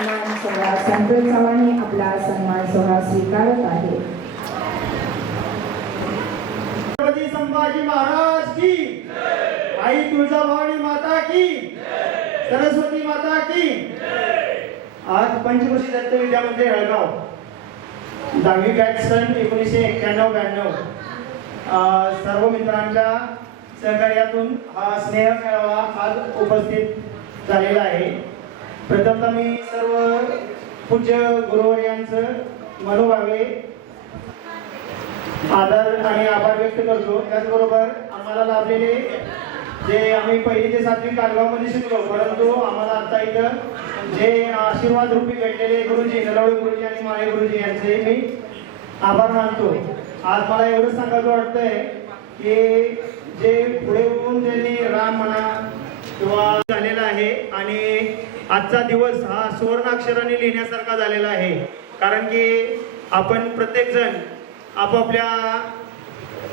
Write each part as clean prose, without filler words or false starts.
सन्मान सोहळा संतोष चव्हाण आपला सन्मान सोहळा स्वीकारत आहे. छत्रपती संभाजी महाराज की, आई तुळजाभवानी माता की, सरस्वती माता की. आज पंचवर्षी दत्त विद्यामंदिर हळगाव 10वी बॅच सन 1991-92 सर्व मित्रांच्या सहकार्यातून हा स्नेह मेळावा आज उपस्थित झालेला आहे. प्रथमतः मी सर्व पूज्य गुरुवर्यांचं मनोभावे आदर आणि आभार व्यक्त करतो. त्याचबरोबर आम्हाला लाभलेले जे आम्ही 1ली ते 7वी कालगावमध्ये शिकलो, परंतु आम्हाला आता इथं जे आशीर्वाद रूपी भेटलेले गुरुजी नलवडे गुरुजी आणि माळे गुरुजी यांचे मी आभार मानतो. आज मला एवढंच सांगायचं वाटतंय की जे पुढे होऊन त्यांनी राम म्हणा किंवा झालेला आहे आणि आजचा दिवस हा सुवर्णाक्षराने लिहिण्यासारखा झालेला आहे. कारण की आपण प्रत्येकजण आपापल्या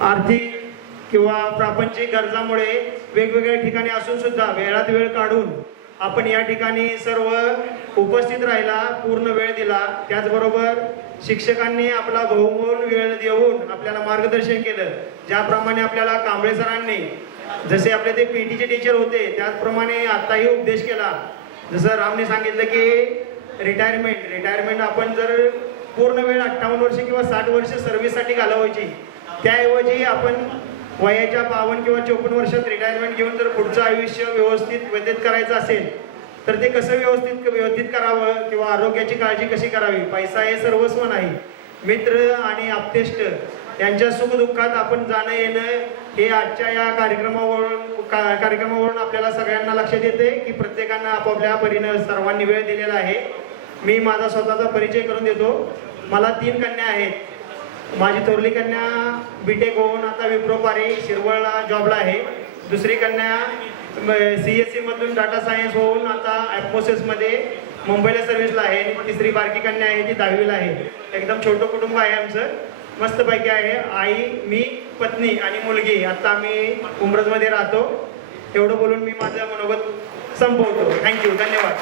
आर्थिक किंवा प्रापंचिक गरजामुळे वेगवेगळ्या ठिकाणी असून सुद्धा वेळात वेळ काढून आपण या ठिकाणी सर्व उपस्थित राहिला, पूर्ण वेळ दिला. त्याचबरोबर शिक्षकांनी आपला बहुमोल वेळ देऊन आपल्याला मार्गदर्शन केलं. ज्याप्रमाणे आपल्याला कांबळे सरांनी जसे आपले ते पीटीचे टीचर होते त्याचप्रमाणे आताही उपदेश केला. जसं रामने सांगितलं की रिटायरमेंट आपण जर पूर्ण वेळ 58 वर्ष किंवा 60 वर्ष सर्व्हिससाठी घालवायची, त्याऐवजी आपण वयाच्या 52 किंवा 54 वर्षात रिटायरमेंट घेऊन जर पुढचं आयुष्य व्यवस्थित व्यतीत करायचं असेल तर ते कसं व्यतीत करावं किंवा आरोग्याची काळजी कशी करावी. पैसा हे सर्वस्व नाही. मित्र आणि आप्तेष्ट यांच्या सुखदुःखात आपण जाणं येणं हे आजच्या या कार्यक्रमावरून आपल्याला सगळ्यांना लक्षात येते की प्रत्येकानं आपापल्या परीनं सर्वांनी वेळ दिलेला आहे. मी माझा स्वतःचा परिचय करून देतो. मला 3 कन्या आहेत. माझी थोरली कन्या बीटेक होऊन आता विप्रो पारे शिरवळला जॉबला आहे. दुसरी कन्या CSE मधून डाटा सायन्स होऊन आता ॲटमॉसेसमध्ये मुंबईला सर्व्हिसला आहे. तिसरी बारकी कन्या आहे ती 10वीला आहे. एकदम छोटं कुटुंब आहे आमचं, मस्तपैकी आहे. आई, मी, पत्नी आणि मुलगी. आता आम्ही उमरजमध्ये राहतो. एवढं बोलून मी माझं मनोगत संपवतो. थँक्यू, धन्यवाद.